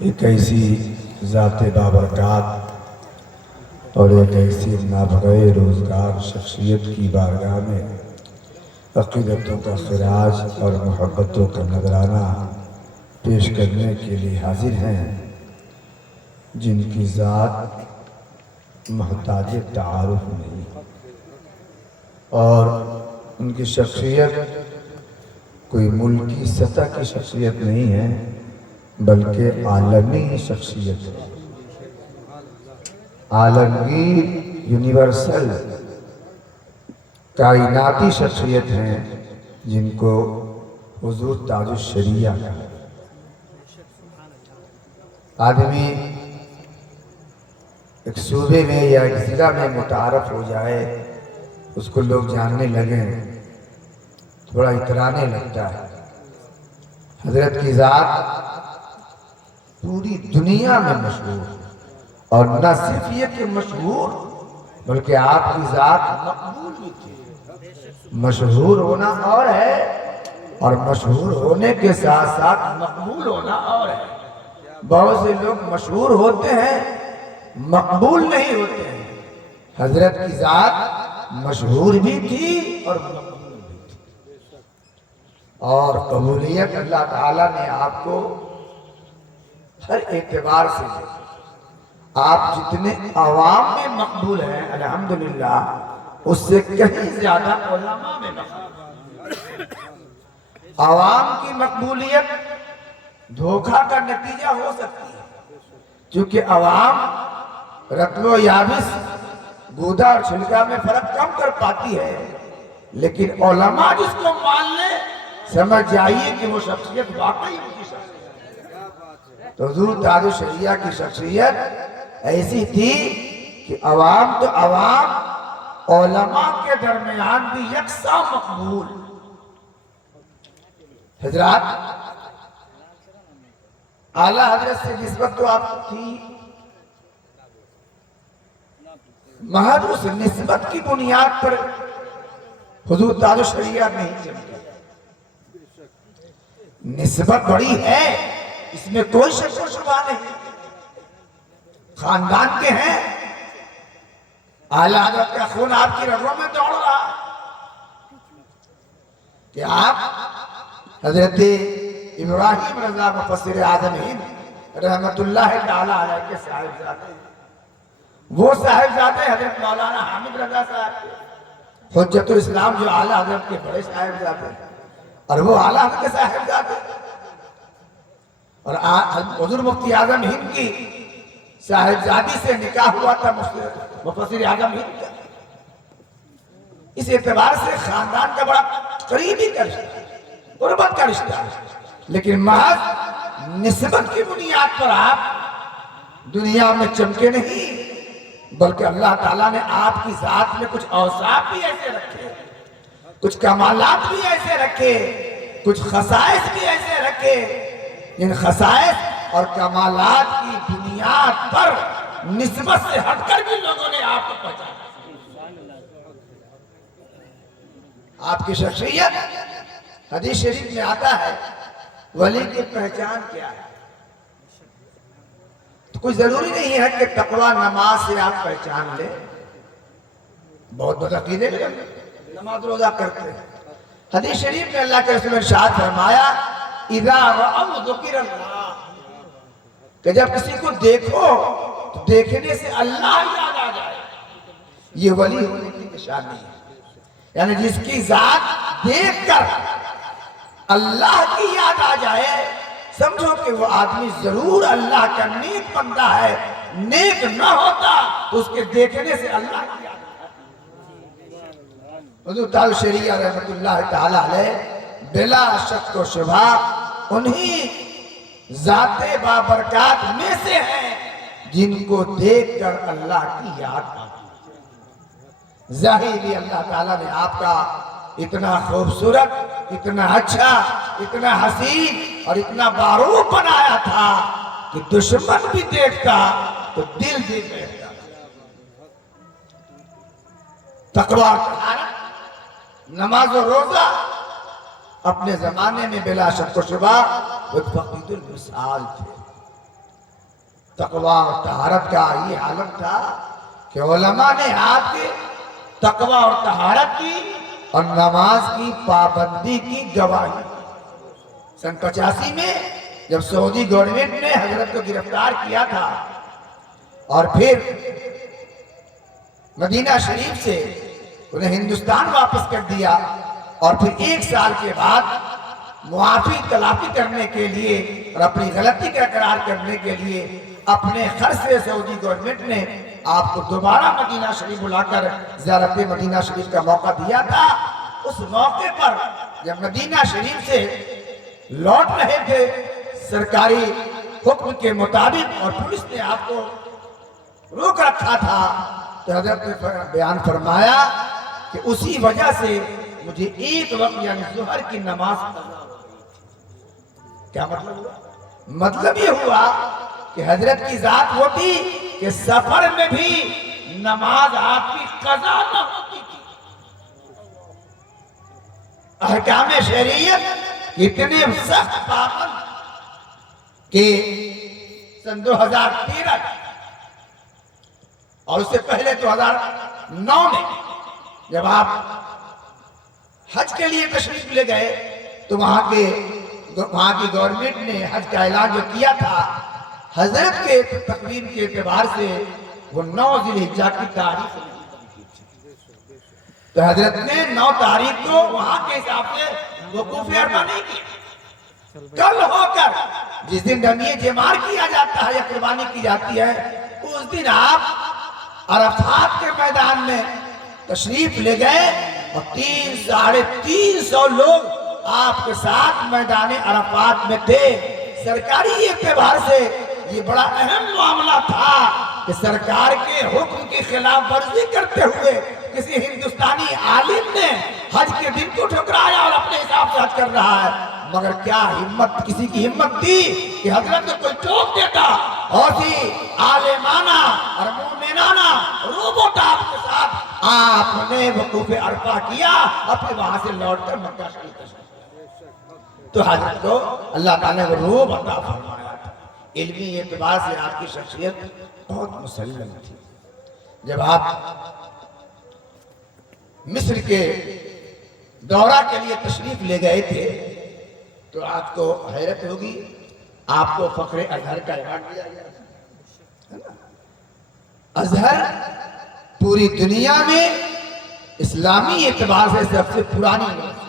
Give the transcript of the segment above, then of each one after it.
ایک ایسی ذات بابرکات اور ایک ایسی نابغہ روزگار شخصیت کی بارگاہ میں عقیدتوں کا خراج اور محبتوں کا نذرانہ پیش کرنے کے لیے حاضر ہیں، جن کی ذات محتاج تعارف نہیں اور ان کی شخصیت کوئی ملکی سطح کی شخصیت نہیں ہے بلکہ عالمی شخصیت ہے، عالمگیر یونیورسل کائناتی شخصیت ہیں، جن کو حضور تاج الشریعہ کہا۔ آدمی ایک صوبے میں یا ایک ضلع میں متعارف ہو جائے، اس کو لوگ جاننے لگیں، تھوڑا اترانے لگتا ہے۔ حضرت کی ذات پوری دنیا میں مشہور، اور نہ صرف یہ کہ مشہور بلکہ آپ کی ذات مقبول بھی تھی۔ مشہور ہونا اور ہے، اور مشہور ہونے کے ساتھ ساتھ مقبول ہونا اور ہے۔ بہت سے لوگ مشہور ہوتے ہیں، مقبول نہیں ہوتے ہیں۔ حضرت کی ذات مشہور بھی تھی اور مقبول بھی تھی، اور قبولیت اللہ تعالیٰ نے آپ کو ہر اعتبار سے دی۔ آپ جتنے عوام میں مقبول ہیں الحمدللہ، اس سے کہیں زیادہ علماء میں مقبول ہیں۔ عوام کی مقبولیت دھوکہ کا نتیجہ ہو سکتی ہے، کیونکہ عوام رطب و یابس، گودا اور چھلکا میں فرق کم کر پاتی ہے، لیکن علماء جس کو مان لے سمجھ جائیے کہ وہ شخصیت واقعی ان کی شخصیت ہے۔ تو حضور تاج الشریعہ کی شخصیت ایسی تھی کہ عوام تو عوام، علماء کے درمیان بھی یکساں مقبول۔ حضرات، اعلیٰ حضرت سے نسبت تو آپ کو تھی، محض اس نسبت کی بنیاد پر حضور تاج الشریعہ نہیں چمکے۔ نسبت بڑی ہے، اس میں کوئی شک و شبہ نہیں، خاندان کے ہیں، اعلیٰ حضرت کا خون آپ کی رگوں میں دوڑ رہا ہے کہ آپ حضرت ابراہیم رضا مفسر اعظم ہند رحمت اللہ تعالیٰ علیہ کے صاحبزادے، وہ صاحبزادے حضرت مولانا حامد رضا صاحب کے، حجت الاسلام جو اعلیٰ حضرت کے بڑے صاحبزادے، اور وہ اعلیٰ حضرت کے صاحبزادے، اور حضور مفتی اعظم ہند کی صاحبزادی سے نکاح ہوا تھا مفسر اعظم ہند کا۔ اس اعتبار سے خاندان کا بڑا قریبی کا رشتہ، قربت کا رشتہ ہے، لیکن محض نسبت کی بنیاد پر آپ دنیا میں چمکے نہیں، بلکہ اللہ تعالیٰ نے آپ کی ذات میں کچھ اوصاف بھی ایسے رکھے، کچھ کمالات بھی ایسے رکھے، کچھ خصائص بھی ایسے رکھے، ان خصائص اور کمالات کی بنیاد پر نسبت سے ہٹ کر بھی لوگوں نے آپ کو پہچانا۔ آپ کی شخصیت، حدیث شریف میں آتا ہے ولی کی پہچان کیا ہے؟ تو کوئی ضروری نہیں ہے کہ تقوی نماز سے آپ پہچان لیں۔ بہت عقیدے میں نماز روزہ کرتے ہیں۔ حدیث شریف میں اللہ کے رسول نے ارشاد فرمایا اذا رأوا ذکر اللہ، کہ جب کسی کو دیکھو تو دیکھنے سے اللہ یاد آ جائے، یہ ولی ہونے کی نشانی ہے۔ یعنی جس کی ذات دیکھ کر اللہ کی یاد آ جائے، سمجھو کہ وہ آدمی ضرور اللہ کا نیک بندہ ہے۔ نیک نہ ہوتا تو اس کے دیکھنے سے اللہ کی یاد آ جائے۔ حضور تاج الشریعہ رحمت اللہ تعالی علیہ بلا شک و شبہ انہی ذات بابرکات میں سے ہیں جن کو دیکھ کر اللہ کی یاد آتی ہے۔ ظاہر بھی اللہ تعالیٰ نے آپ کا اتنا خوبصورت، اتنا اچھا، اتنا حسین اور اتنا باروق بنایا تھا کہ دشمن بھی دیکھتا تو دل بھی بیٹھتا۔ تقوی اور طہارت، نماز و روزہ اپنے زمانے میں بلا شک و شبہ وہ فقید المثال تھے۔ تقوی اور طہارت کا یہ حالت تھا کہ علماء نے آپ کے تقوی اور طہارت کی اور نماز کی پابندی کی گواہی. سن 85 میں جب سعودی گورنمنٹ نے حضرت کو گرفتار کیا تھا اور پھر مدینہ شریف سے انہیں ہندوستان واپس کر دیا اور پھر 1 سال کے بعد معافی تلافی کرنے کے لیے اور اپنی غلطی کا اقرار کرنے کے لیے اپنے خرچ سے سعودی گورنمنٹ نے آپ کو دوبارہ مدینہ شریف بلا کر زیارت مدینہ شریف کا موقع دیا تھا. اس موقع پر جب مدینہ شریف سے لوٹ رہے تھے سرکاری حکم کے مطابق اور پولیس نے آپ کو روک رکھا تھا تو حضرت نے بیان فرمایا کہ اسی وجہ سے مجھے 1 وقت یعنی ظہر کی نماز قضا ہو گئی. کیا مطلب ہوا؟ مطلب یہ ہوا کہ حضرت کی ذات ہوتی کہ سفر میں بھی نماز آپ کی قضا نہ ہوتی تھی. احکام شریعت اتنے سخت پابند کہ سن 2013 اور اس سے پہلے 2009 میں جب آپ حج کے لیے تشریف لے گئے تو وہاں کی گورنمنٹ نے حج کا اعلان جو کیا تھا حضرت کے تقویم کے اعتبار سے وہ 9 ذی الحجہ کی تاریخ تو حضرت نے 9 تاریخ کو وہاں کے حساب سے وقوف عرفہ نہیں کیا. کل ہو کر جس دن رمیہ جمار کیا جاتا ہے یا قربانی کی جاتی ہے اس دن آپ عرفات کے میدان میں تشریف لے گئے اور 300-350 لوگ آپ کے ساتھ میدان عرفات میں تھے. سرکاری اعتبار سے یہ بڑا اہم معاملہ تھا کہ سرکار کے حکم کی خلاف ورزی کرتے ہوئے کسی ہندوستانی عالم نے حج کے دن کو ٹھکرایا اور اپنے حساب سے حج کر رہا ہے. مگر کیا ہمت کسی کی ہمت تھی کہ حضرت کو کوئی ٹوک دیتا اور تھی عالمانہ اور مومنانہ روبوٹ آپ کے ساتھ آپ نے وقوف عرفہ کیا اور پھر وہاں سے لوٹ کر مکہ شریف تشریف. تو حضرت کو اللہ تعالیٰ نے وہ روب عطا فرمایا تھا. علمی اعتبار سے آپ کی شخصیت بہت مسلم تھی. جب آپ مصر کے دورہ کے لیے تشریف لے گئے تھے تو آپ کو حیرت ہوگی آپ کو فخر ازہر کا ایوارڈ دیا گیا. ازہر پوری دنیا میں اسلامی اعتبار سے سب سے پرانی یونیورسٹی،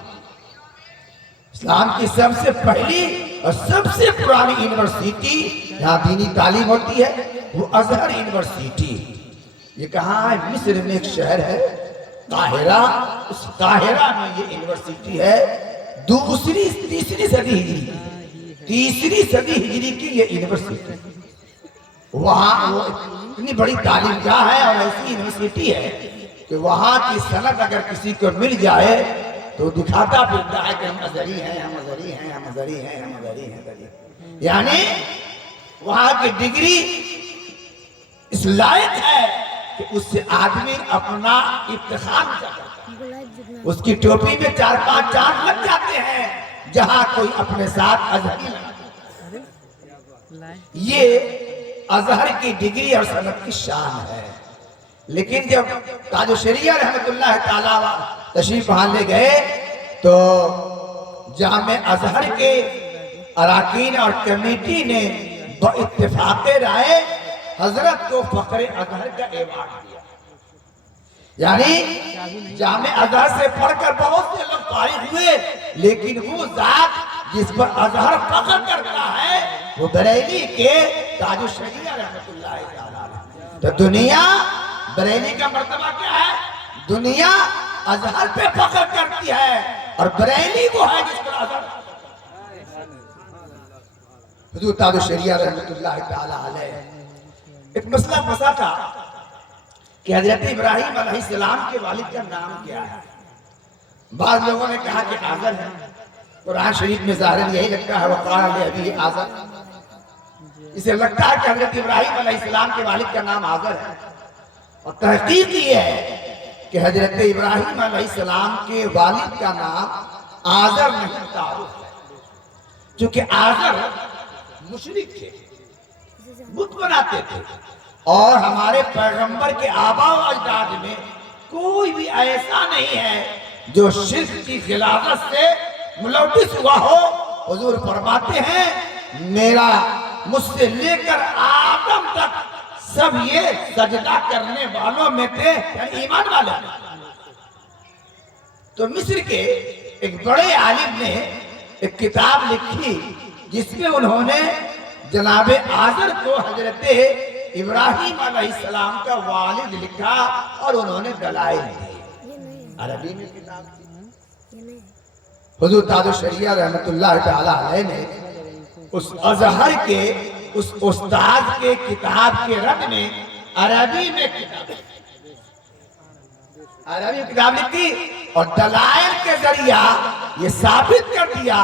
اسلام کی سب سے پہلی اور سب سے پرانی یونیورسٹی جہاں دینی تعلیم ہوتی ہے وہ ازہر یونیورسٹی. یہ کہاں ہے؟ مصر میں ایک شہر ہے قاہرہ. اس قاہرہ میں یہ یونیورسٹی ہے. تیسری صدی ہجری کی یہ یونیورسٹی. وہاں وہ اتنی بڑی تعلیم گاہ ہے اور ایسی یونیورسٹی ہے کہ وہاں کی سند اگر کسی کو مل جائے تو دکھاتا پھرتا ہے کہ ہم ازہری ہیں، ہم ازہری ہیں، ہم ازہری ہیں، ہم ازہری ہیں. یعنی وہاں کی ڈگری اس لائق ہے کہ اس سے آدمی اپنا افتخار کرتا ہے. اس کی ٹوپی میں 4-5 چاند لگ جاتے ہیں جہاں کوئی اپنے ساتھ ازہری لگتا. یہ ازہر کی ڈگری اور سند کی شان ہے. لیکن جب تاج الشریعہ رحمت اللہ تعالی تشریف وہاں لے گئے تو جامع ازہر کے اراکین اور کمیٹی نے باتفاق رائے حضرت کو فخر ازہر کا ایوارڈ دیا. یعنی جامع ازہر سے پڑھ کر بہت سے لوگ فارغ ہوئے لیکن وہ ذات جس پر ازہر فخر کرتا ہے وہ بریلی کے تاج الشریعہ رحمت اللہ تعالی. تو دنیا بریلی کا مرتبہ کیا ہے؟ دنیا ازہر پہ فخر کرتی ہے اور بریلی وہ ہے جس پر ازہر حضور تاج الشریعہ رحمت اللہ تعالی علیہ. ایک مسئلہ پھنسا تھا کہ حضرت ابراہیم علیہ السلام کے والد کا نام کیا ہے. بعض لوگوں نے کہا کہ آزر ہے. قرآن شریف میں ظاہر یہی لگتا ہے وقال لأبیہ آزر. اسے لگتا ہے کہ حضرت ابراہیم علیہ السلام کے والد کا نام آزر ہے اور تحقیق یہ ہے کہ حضرت ابراہیم علیہ السلام کے والد کا نام آزر نہیں تعارف ہے چونکہ آزر مشرک تھے. بت بناتے تھے. اور ہمارے پیغمبر کے آبا و اجداد میں کوئی بھی ایسا نہیں ہے جو شرک کی خلافت سے ملوث ہوا ہو. حضور فرماتے ہیں میرا مجھ سے لے کر آدم تک سب یہ سجدہ کرنے والوں میں تھے، یعنی ایمان والے. تو مصر کے ایک بڑے عالم نے ایک کتاب لکھی جس میں انہوں نے جناب آزر کو حضرت ابراہیم علیہ السلام کا والد لکھا اور انہوں نے دلائل دی. عربی میں کتاب تھی. حضور تاج الشریعہ رحمت اللہ تعالی علیہ نے اس ازہر کے اس استاد کے کتاب کے رد میں عربی میں کتاب لکھی اور دلائل کے ذریعہ یہ ثابت کر دیا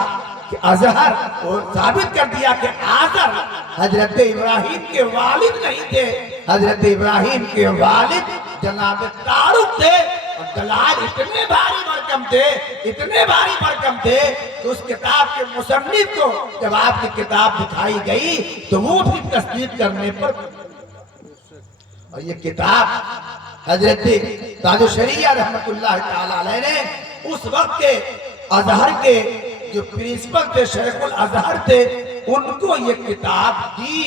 کہ ازہر اور ثابت کر دیا کہ آزر حضرت ابراہیم کے والد نہیں تھے. حضرت ابراہیم کے والد جناب تارق تھے. اور دلائل اتنے بھاری بھرکم تھے، اتنے بھاری بھرکم تھے کہ اس کتاب کے مصنف کو جب آپ کی کتاب دکھائی گئی تو وہ بھی تصدیق کرنے پر. اور یہ کتاب حضرت تاج الشریعہ رحمت اللہ تعالی علیہ نے اس وقت کے ازہر کے جو پرنسپل تھے، شیخ الازہر تھے، ان کو یہ کتاب دی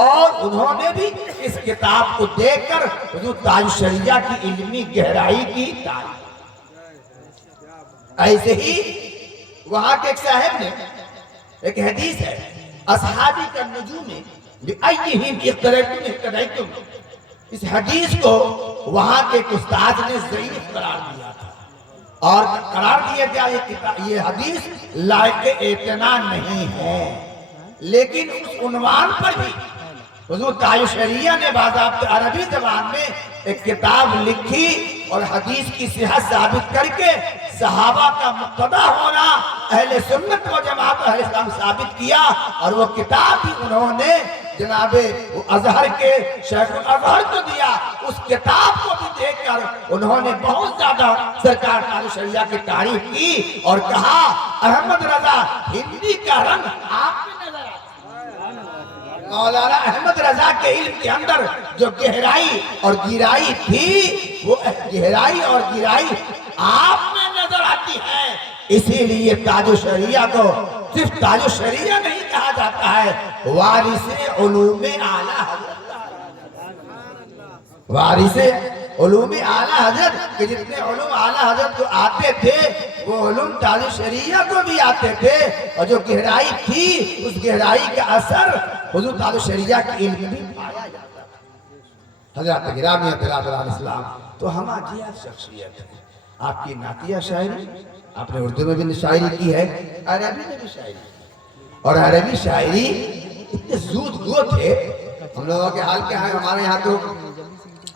اور انہوں نے بھی اس کتاب کو دیکھ کر حضور تاج الشریعہ کی علمی گہرائی کی تعریف. ایسے ہی وہاں کے ایک صاحب نے ایک حدیث ہے اصحابی کا نجوم بأیہم اقتدیتم اہتدیتم. اس حدیث کو وہاں کے ایک استاد نے ضعیف قرار دیا تھا اور قرار دیا گیا یہ حدیث لائق اعتنا نہیں ہے. لیکن اس عنوان پر بھی حضور تاج الشریعہ نے باضابطہ عربی زبان میں ایک کتاب لکھی اور حدیث کی صحت ثابت کر کے صحابہ کا مقتدی ہونا اہل سنت و جماعت اہل اسلام ثابت کیا. اور وہ کتاب بھی انہوں نے جناب ازہر کے شیخ الازہر کو دیا. اس کتاب کو بھی دیکھ کر انہوں نے بہت زیادہ سرکار تاج الشریعہ کی تعریف کی اور کہا احمد رضا ہندی کا رنگ آپ میں نظر آتا. مولانا احمد رضا کے علم کے اندر جو گہرائی اور گہرائی تھی وہ گہرائی اور گہرائی آپ میں نظر آتی ہے. اسی لیے تاج الشریعہ کو صرف تاج الشریعہ نہیں کہا جاتا ہے، وارث علوم اعلیٰ حضرت. وارث علوم اعلیٰ حضرت کہ جتنے علوم اعلیٰ حضرت کو آتے تھے وہ علوم تاج الشریعہ کو بھی آتے تھے. اور جو گہرائی تھی اس گہرائی کا اثر حضور تاج الشریعہ کی علم بھی پایا جاتا تھا. حضرات گرامی برادران اسلام، تو ہم عجیب شخصیت ہے. آپ کی نعتیہ شاعری آپ نے اردو میں بھی شاعری کی ہے، عربی میں بھی شاعری کی. اور عربی شاعری اتنے زود گو تھے. ہم لوگوں کے حال کیا ہے؟ ہمارے یہاں تو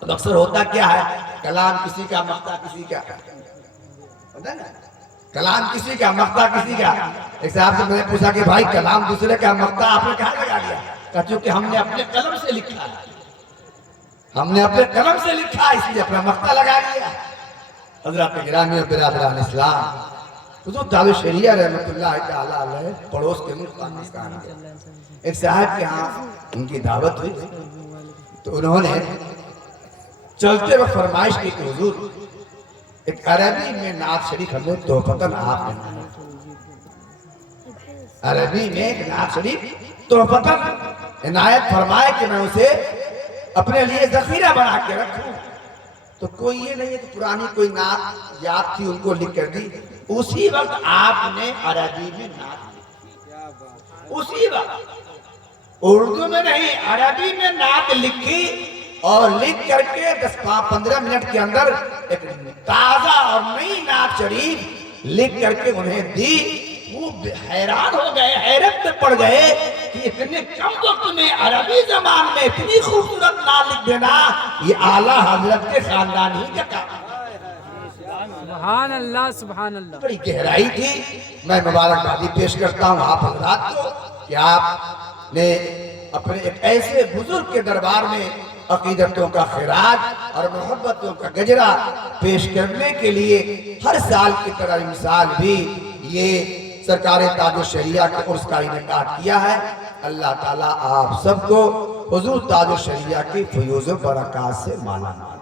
اکثر ہوتا کیا ہے، کلام کسی کا مقطع کسی کا ہوتا ہے نا، کلام کسی کا مقطع کسی کا. ایک صاحب سے میں نے پوچھا کہ بھائی کلام دوسرے کا مقطع آپ نے کہاں لگا دیا؟ کہا چونکہ ہم نے اپنے قلم سے لکھا ہے، ہم نے اپنے قلم سے لکھا اس لیے اپنا مقطع لگا دیا. حضرات گرامی و برادران اسلام، حضور تاج الشریعہ رحمت اللہ تعالی علیہ پڑوس کے ملک پاکستان کے ایک صاحب کے ہاں ان کی دعوت ہوئی تو انہوں نے چلتے وقت فرمائش کی کہ حضور ایک عربی میں نعت شریف ہمیں تحفتاً آپ نے عربی میں ایک نعت شریف تحفتاً عنایت فرمائے کہ میں اسے اپنے لیے ذخیرہ بنا کے رکھوں. تو کوئی یہ نہیں ہے کہ پرانی کوئی نعت یاد تھی ان کو لکھ کر دی. اسی وقت آپ نے عربی میں نعت لکھی، اسی وقت اردو میں نہیں عربی میں نعت لکھی اور لکھ کر کے 10-15 منٹ کے اندر ایک تازہ اور نئی نعت شریف لکھ کر کے انہیں دی. وہ حیران ہو گئے، حیرت میں پڑ گئے کہ اتنے کم وقت میں عربی زبان میں اتنی خوبصورت نعت لکھ دینا یہ اعلیٰ حضرت کے خاندان ہی کا کام. سبحان اللہ سبحان اللہ. بڑی گہرائی تھی. میں مبارکبادی پیش کرتا ہوں آپ حضرات کو کہ آپ نے اپنے ایک ایسے بزرگ کے دربار میں عقیدتوں کا خراج اور محبتوں کا گجرا پیش کرنے کے لیے ہر سال کی طرح مثال بھی یہ سرکار تاج الشریعہ کے عرس کا انعقاد کیا ہے. اللہ تعالیٰ آپ سب کو حضور تاج الشریعہ کی فیوز و برکات سے مالا مال